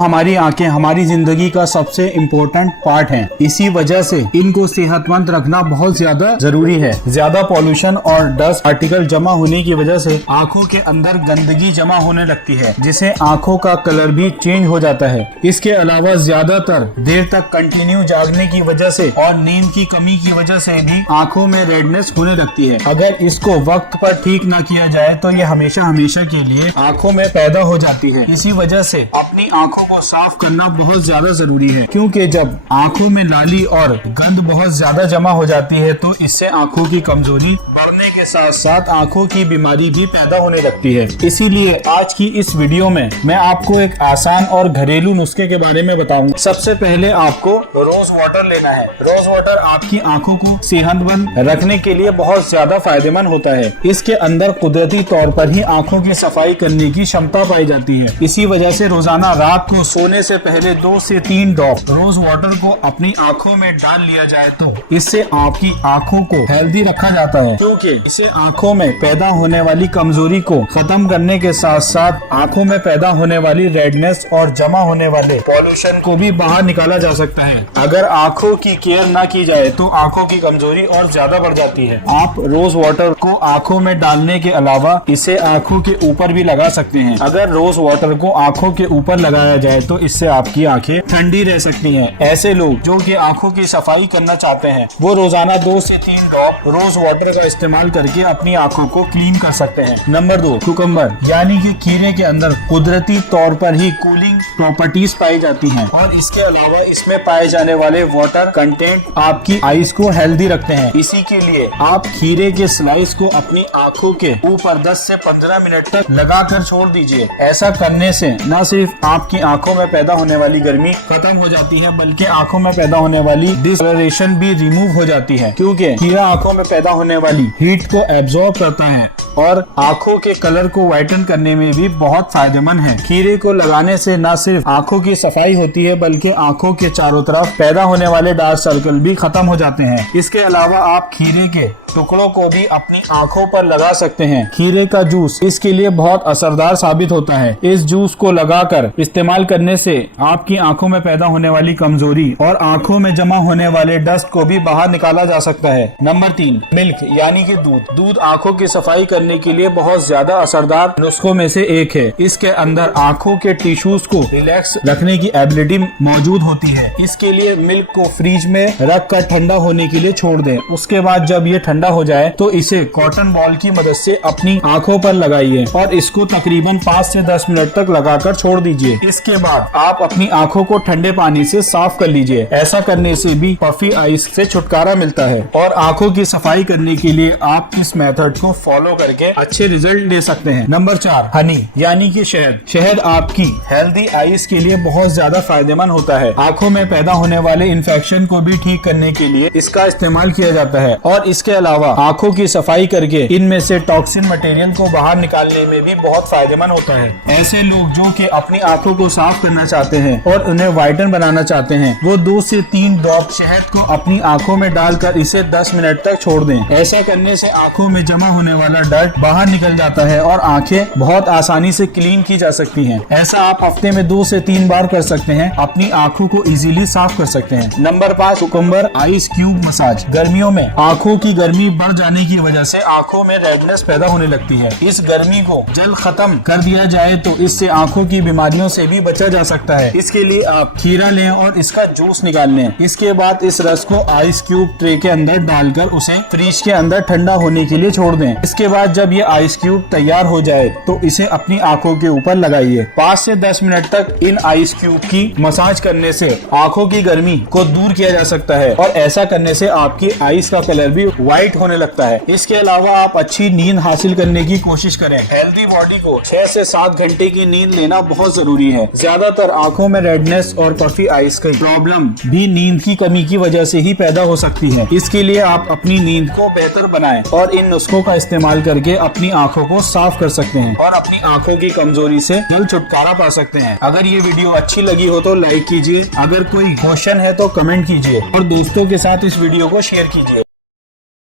हमारी आंखें हमारी जिंदगी का सबसे इम्पोर्टेंट पार्ट हैं। इसी वजह से इनको सेहतमंद रखना बहुत ज्यादा जरूरी है। ज्यादा पॉल्यूशन और डस्ट पार्टिकल जमा होने की वजह से आंखों के अंदर गंदगी जमा होने लगती है, जिससे आंखों का कलर भी चेंज हो जाता है। इसके अलावा ज्यादातर देर तक कंटिन्यू जागने की वजह से और नींद की कमी की वजह से भी आंखों में रेडनेस होने लगती है। अगर इसको वक्त पर ठीक न किया जाए तो ये हमेशा हमेशा के लिए आंखों में पैदा हो जाती है। इसी वजह से अपनी आंखों को साफ करना बहुत ज्यादा जरूरी है, क्योंकि जब आंखों में लाली और गंद बहुत ज्यादा जमा हो जाती है तो इससे आंखों की कमजोरी बढ़ने के साथ साथ आंखों की बीमारी भी पैदा होने लगती है। इसीलिए आज की इस वीडियो में मैं आपको एक आसान और घरेलू नुस्खे के बारे में बताऊंगा। सबसे पहले आपको रोज वाटर लेना है। रोज वाटर आपकी आंखों को सेहतमंद रखने के लिए बहुत ज्यादा फायदेमंद होता है। इसके अंदर कुदरती तौर पर ही आंखों की सफाई करने की क्षमता पाई जाती है। इसी वजह से रोजाना रात को सोने से पहले 2 से 3 ड्रॉप रोज वाटर को अपनी आंखों में डाल लिया जाए तो इससे आपकी आंखों को हेल्दी रखा जाता है, क्योंकि इससे आंखों में पैदा होने वाली कमजोरी को खत्म करने के साथ साथ आंखों में पैदा होने वाली रेडनेस और जमा होने वाले पॉल्यूशन को भी बाहर निकाला जा सकता है। अगर आंखों की केयर न की जाए तो आंखों की कमजोरी और ज्यादा बढ़ जाती है। आप रोज वाटर को आंखों में डालने के अलावा इसे आंखों के ऊपर भी लगा सकते हैं। अगर रोज वाटर को आंखों के ऊपर लगाया जाए तो इससे आपकी आंखें ठंडी रह सकती हैं। ऐसे लोग जो कि आंखों की सफाई करना चाहते हैं वो रोजाना 2 से 3 ड्रॉप रोज वाटर का इस्तेमाल करके अपनी आंखों को क्लीन कर सकते हैं। नंबर 2, कुकुम्बर यानी कि खीरे के अंदर कुदरती तौर पर ही कूलिंग प्रॉपर्टीज पाई जाती हैं और इसके अलावा इसमें पाए जाने वाले वाटर कंटेंट आपकी आईज को हेल्दी रखते हैं। इसी के लिए आप खीरे के स्लाइस को अपनी आंखों के ऊपर 10 से 15 मिनट तक लगाकर छोड़ दीजिए। ऐसा करने से न सिर्फ आपकी आंखों में पैदा होने वाली गर्मी खत्म हो जाती है, बल्कि आंखों में पैदा होने वाली डिसकलरेशन भी रिमूव हो जाती है, क्योंकि खीरा आंखों में पैदा होने वाली हीट को एब्जॉर्ब करता है और आंखों के कलर को व्हाइटन करने में भी बहुत फायदेमंद है। खीरे को लगाने से न सिर्फ आंखों की सफाई होती है, बल्कि आंखों के चारों तरफ पैदा होने वाले डार्क सर्कल भी खत्म हो जाते हैं। इसके अलावा आप खीरे के टुकड़ों को भी अपनी आंखों पर लगा सकते हैं। खीरे का जूस इसके लिए बहुत असरदार साबित होता है। इस जूस को लगाकर इस्तेमाल करने से आपकी आंखों में पैदा होने वाली कमजोरी और आंखों में जमा होने वाले डस्ट को भी बाहर निकाला जा सकता है। नंबर 3, मिल्क यानी कि दूध। दूध आंखों की सफाई करने के लिए बहुत ज्यादा असरदार नुस्खों में से एक है। इसके अंदर आंखों के टिश्यूज को रिलैक्स रखने की एबिलिटी मौजूद होती है। इसके लिए मिल्क को फ्रिज में रख कर ठंडा होने के लिए छोड़ दें। उसके बाद जब ये ठंडा हो जाए तो इसे कॉटन बॉल की मदद से अपनी आंखों पर लगाइए और इसको तकरीबन 5 से 10 मिनट तक लगाकर छोड़ दीजिए। इसके बाद आप अपनी आंखों को ठंडे पानी से साफ कर लीजिए। ऐसा करने से भी पफी आईज से छुटकारा मिलता है और आंखों की सफाई करने के लिए आप इस मेथड को फॉलो करके अच्छे रिजल्ट ले सकते हैं। नंबर 4, हनी यानी कि शहद। शहद आपकी हेल्दी आईज के लिए बहुत ज्यादा फायदेमंद होता है। आंखों में पैदा होने वाले इन्फेक्शन को भी ठीक करने के लिए इसका इस्तेमाल किया जाता है और इसके अलावा आंखों की सफाई करके इनमें से टॉक्सिन मटेरियल को बाहर निकालने में भी बहुत फायदेमंद होता है। ऐसे लोग जो कि अपनी आंखों को साफ करना चाहते हैं और उन्हें व्हाइटन बनाना चाहते हैं, वो 2 से 3 ड्रॉप शहद को अपनी आंखों में डालकर इसे 10 मिनट तक छोड़ दें। ऐसा करने से आंखों में जमा होने वाला डर्ट बाहर निकल जाता है और आंखें बहुत आसानी से क्लीन की जा सकती हैं। ऐसा आप हफ्ते में 2 से 3 बार कर सकते हैं। अपनी आंखों को इजीली साफ कर सकते हैं। Number 5, cucumber ice cube massage. गर्मियों में आंखों की गर्मी बढ़ जाने की वजह से आंखों में रेडनेस पैदा होने लगती है। इस गर्मी को जल्द खत्म कर दिया जाए तो इससे आंखों की बीमारियों से भी बचा जा सकता है। इसके लिए आप खीरा लें और इसका जूस निकाल लें। इसके बाद इस रस को आइस क्यूब ट्रे के अंदर डालकर उसे फ्रिज के अंदर ठंडा होने के लिए छोड़ दें। इसके बाद जब ये आइस क्यूब तैयार हो जाए तो इसे अपनी आंखों के ऊपर लगाइए। 5 से 10 मिनट तक इन आइस क्यूब की मसाज करने से आंखों की गर्मी को दूर किया जा सकता है और ऐसा करने से आपकी आइस का कलर भी व्हाइट होने लगता है। इसके अलावा आप अच्छी नींद हासिल करने की कोशिश करें। हेल्दी बॉडी को 6 से 7 घंटे की नींद लेना बहुत जरूरी है। ज्यादातर आंखों में रेडनेस और पफी आईज की प्रॉब्लम भी नींद की कमी की वजह से ही पैदा हो सकती है। इसके लिए आप अपनी नींद को बेहतर बनाएं और इन नुस्खों का इस्तेमाल करके अपनी आंखों को साफ कर सकते हैं और अपनी आंखों की कमजोरी से जल्द छुटकारा पा सकते हैं। अगर ये वीडियो अच्छी लगी हो तो लाइक कीजिए। अगर कोई क्वेश्चन है तो कमेंट कीजिए और दोस्तों के साथ इस वीडियो को शेयर कीजिए।